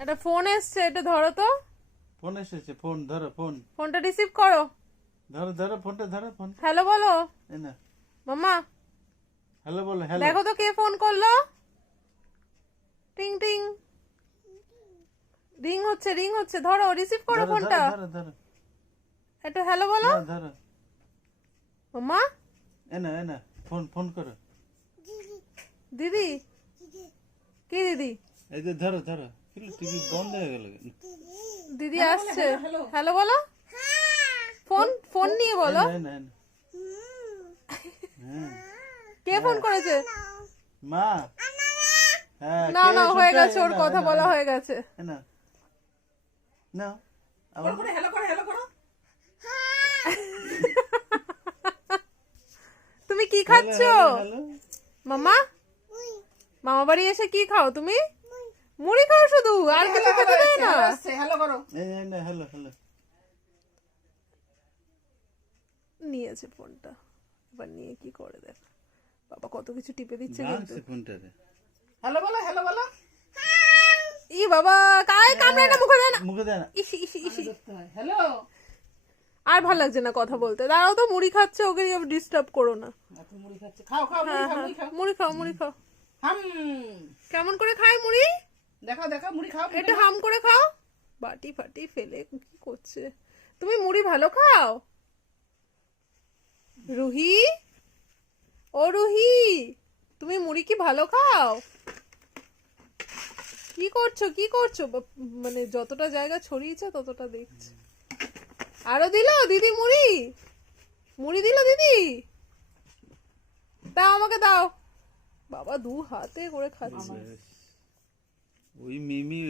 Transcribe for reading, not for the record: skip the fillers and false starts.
একটা ফোন এসছে, এটা ধরো তো। ফোন এসেছে, ফোন ধরো, ফোনটা রিসিভ করো। ধরো ফোনটা ধরো, ফোন হ্যালো বলো। এই না, মাম্মা হ্যালো বলো, হ্যালো। দেখো তো কে ফোন করলো। টিং টিং রিং হচ্ছে, ধরো, রিসিভ করো ধরো ফোনটা। ধরো ধরো একটা হ্যালো বলো। ধরো। মাম্মা এই না, ফোন করো। দিদি, কি দিদি? এই যে ধরো টিভি বন্ধ হয়ে গেল। দিদি আসছে, হ্যালো বলো। ফোন নিয়ে বলো। এই না, হ্যাঁ। কে ফোন করেছে? মা, হ্যাঁ, না কে না, হয়ে শুনতে? গেছে, ওর এই কথা না, বলা হয়ে গেছে। এই না, না, আবার তুমি কি খাচ্ছ হ্যালো। মামা? মামা বাড়ি এসে কি খাও তুমি? মুড়ি খাও শুধু, আর কিছু খেতে দেয় না? এই না, হ্যালো। নিয়েছে ফোনটা, এবার নিয়ে কি করে দেখ। বাবা কত কিছু টিপে দিচ্ছে কিন্তু। ভাঙছে ফোনটারে। হ্যালো বলো। ই বাবা, কায় কামড়ায় না, মুখে দেয় না। মুখে দেয় না। ইসি। হ্যালো। আর ভাল লাগছে না কথা বলতে। দাঁড়াও তো, মুড়ি খাচ্ছে, ওকে ডিস্টার্ব করো না। এত মুড়ি খাচ্ছে, খাও মুড়ি খাও। হাম। কেমন করে খায় মুড়ি? দেখো মুড়ি খাও। এটা হাম করে খাও। বাটি ফাটি ফেলে কি করছে? তুমি মুড়ি ভালো খাও? রুহি, ও রুহি, তুমি মুড়ি কি ভালো খাও? কি করছো? মানে যতটা জায়গা ছড়িয়েছে ততটা দেখছে। আরো দিল দিদি মুড়ি দিল দিদি। দাও, আমাকে দাও। বাবা দু হাতে করে খাচ্ছে। ওই মিমি